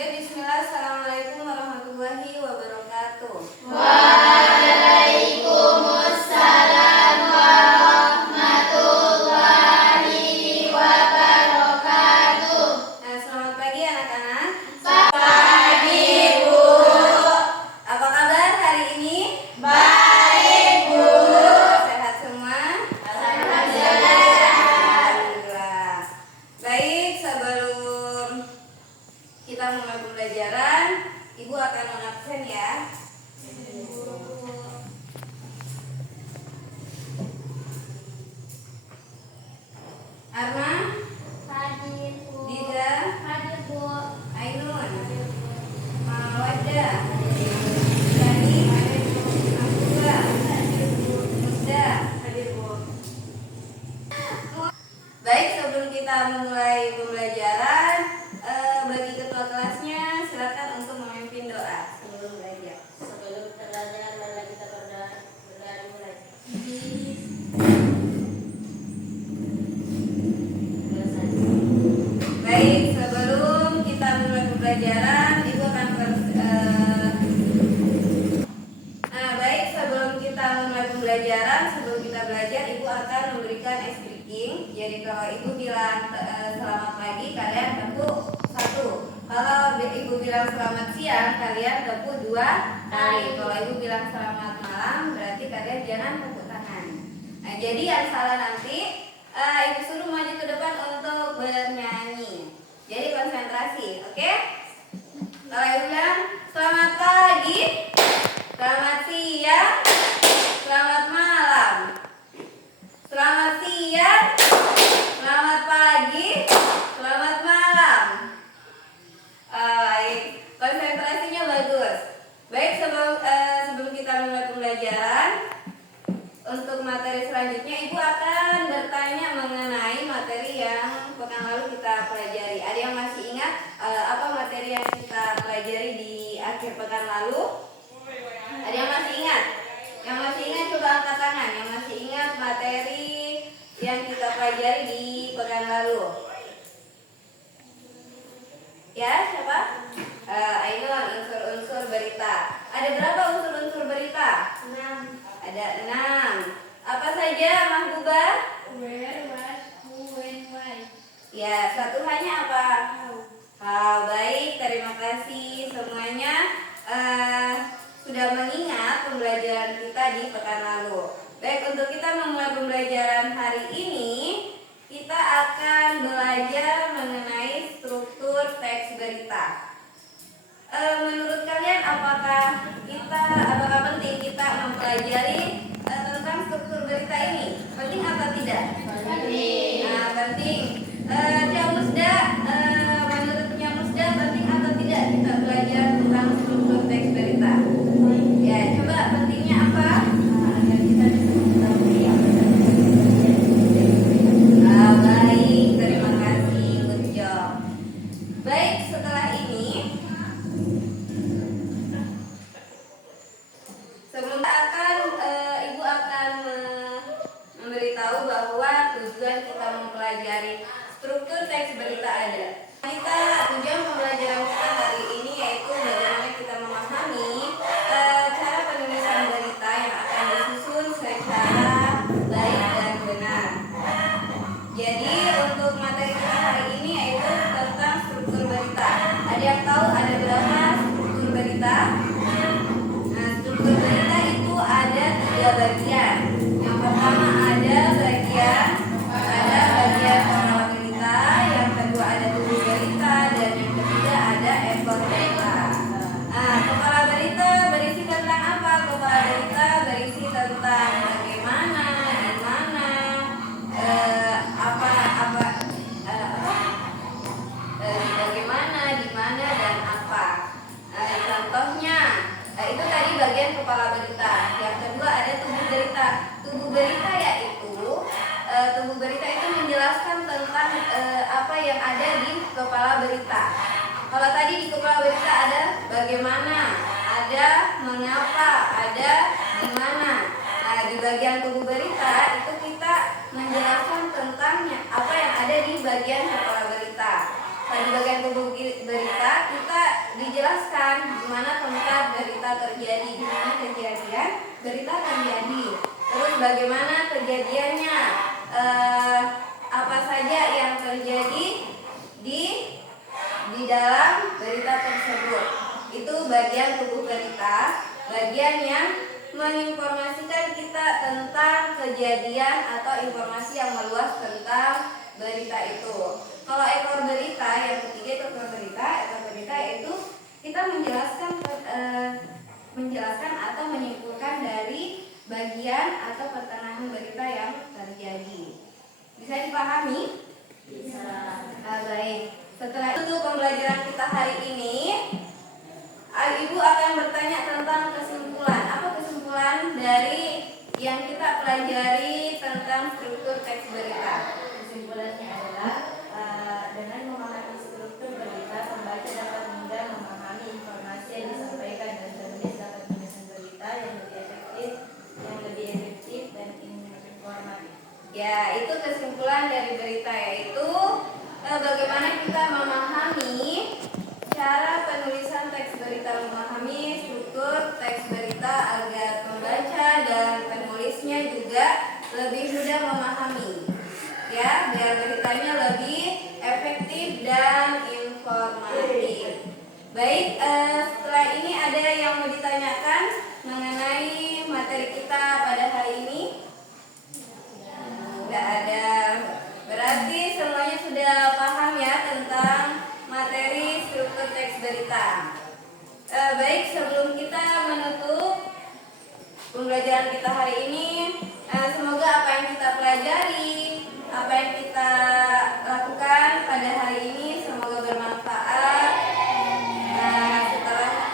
Oke, bismillah. Assalamualaikum warahmatullahi wabarakatuh. Waalaikumsalam warahmatullahi wabarakatuh. Nah, selamat pagi anak-anak. Pagi, Bu. Apa kabar hari ini? Baik, Bu. Sehat semua? Alhamdulillah. Alhamdulillah. Baik, sebelum kita mulai pembelajaran, Ibu akan mengabsen ya. Arma, Hadir, Bu. Diza, Hadir, Bu. Ainun, Mawada, Dani, Abdullah, Musda. Baik, sebelum kita mulai pembelajaran, bagi ketua kelasnya silakan untuk memimpin doa sebelum belajar. Sebelum belajar, mari kita berdoa mulai. Baik, sebelum kita mulai pembelajaran, Ibu akan baik, sebelum kita mulai pembelajaran, sebelum kita belajar, Ibu akan memberikan ice breaking. Jadi kalau Ibu bilang selamat pagi, kalian tepuk 1. Kalau Ibu bilang selamat siang, kalian tepuk 2 kali. Kalau Ibu bilang selamat malam, berarti kalian jangan tepuk tangan. Nah, jadi yang salah nanti Ibu suruh maju ke depan untuk bernyanyi. Jadi konsentrasi, oke? Kalau Ibu bilang selamat pagi, selamat siang, selamat malam, selamat siang, selamat pagi, selamat malam. Baik, konsentrasinya bagus. Baik, sebelum kita mulai pembelajaran, untuk materi selanjutnya Ibu akan bertanya mengenai materi yang pekan lalu kita pelajari. Ada yang masih ingat apa materi yang kita pelajari di akhir pekan lalu? Ada yang masih ingat? Yang masih ingat coba angkat tangan. Yang masih ingat materi yang kita pelajari di pekan lalu? Ya, siapa? Ainun, unsur-unsur berita. Ada berapa unsur-unsur berita? 6. Ada 6. Apa saja, Mahbubah? Where, what, who, when, why. Ya, satu hanya apa? Baik, terima kasih semuanya sudah mengingat pembelajaran kita di pekan lalu. Baik, untuk kita memulai pembelajaran hari ini, kita akan belajar mengenai struktur teks berita. Menurut kalian apakah penting kita mempelajari tentang struktur berita ini? Penting atau tidak? Penting. Nah, penting. Cak Musda, menurutnya Musda penting atau tidak kita belajar tentang struktur teks berita? Ya, coba pentingnya apa? Baik, terima kasih, good job. Baik, setelah ini sebelum Ibu akan memberitahu bahwa tujuan kita mempelajari struktur teks berita ada. Tujuan pembelajaran kita hari ini yaitu bagaimana kita memahami cara penulisan berita yang akan disusun secara baik dan benar. Jadi untuk materi kita hari ini yaitu tentang struktur berita. Ada yang tahu ada berapa struktur berita? Nah, struktur berita itu ada 3 bagian. Yang pertama ada bagian kepala berita, yang kedua ada tubuh berita, dan yang ketiga ada ekor berita. Nah, kepala berita berisi tentang apa? Kepala berita berisi tentang bagaimana, di mana, bagaimana, di mana, dan apa. Contohnya, itu tadi bagian kepala berita. Yang kedua ada tubuh berita. Tubuh berita itu menjelaskan tentang apa yang ada di kepala berita. Kalau tadi di kepala berita ada bagaimana, ada mengapa, ada di mana. Nah, di bagian tubuh berita itu kita menjelaskan tentang apa yang ada di bagian kepala berita. di bagian tubuh berita kita dijelaskan di mana tempat berita terjadi, di mana kejadian berita terjadi. Terus bagaimana kejadiannya, apa saja yang terjadi di dalam berita tersebut. Itu bagian tubuh berita, bagian yang menginformasikan kita tentang kejadian atau informasi yang meluas tentang berita itu. Kalau ekor berita, yang ketiga itu ekor berita itu kita menjelaskan atau menyimpulkan dari bagian atau pertengahan berita yang terjadi. Bisa dipahami? Bisa. Baik. Setelah itu pembelajaran kita hari ini, Ibu akan bertanya tentang kesimpulan. Apa kesimpulan dari yang kita pelajari tentang struktur teks berita? Kesimpulannya adalah dengan memahami struktur berita, pembaca dapat mudah memahami informasi yang disampaikan dan penulis dapat menyusun berita yang lebih efektif dan informatif. Ya, itu kesimpulan dari berita, yaitu bagaimana kita memahami cara penulisan teks berita, memahami struktur teks berita agar pembaca dan penulisnya juga lebih mudah memahami. Ya, biar beritanya lebih efektif dan informatif. Baik, setelah ini ada yang mau ditanyakan mengenai materi kita pada hari ini? Tidak ada. Berarti semuanya sudah paham ya tentang materi struktur teks berita. Baik, sebelum kita menutup pembelajaran kita hari ini, semoga apa yang kita pelajari, apa yang kita lakukan pada hari ini semoga bermanfaat.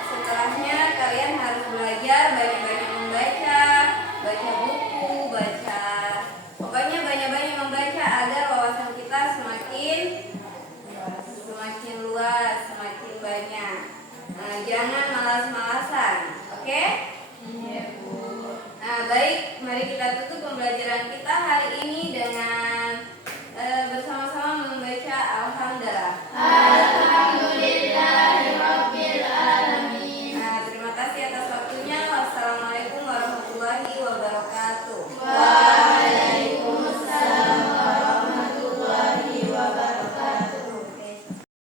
Setelahnya kalian harus belajar banyak-banyak membaca, baca buku, pokoknya banyak-banyak membaca agar wawasan kita semakin luas, semakin banyak. Jangan malas-malasan, oke? Iya, Bu. Baik, mari kita tutup pembelajaran kita hari ini dengan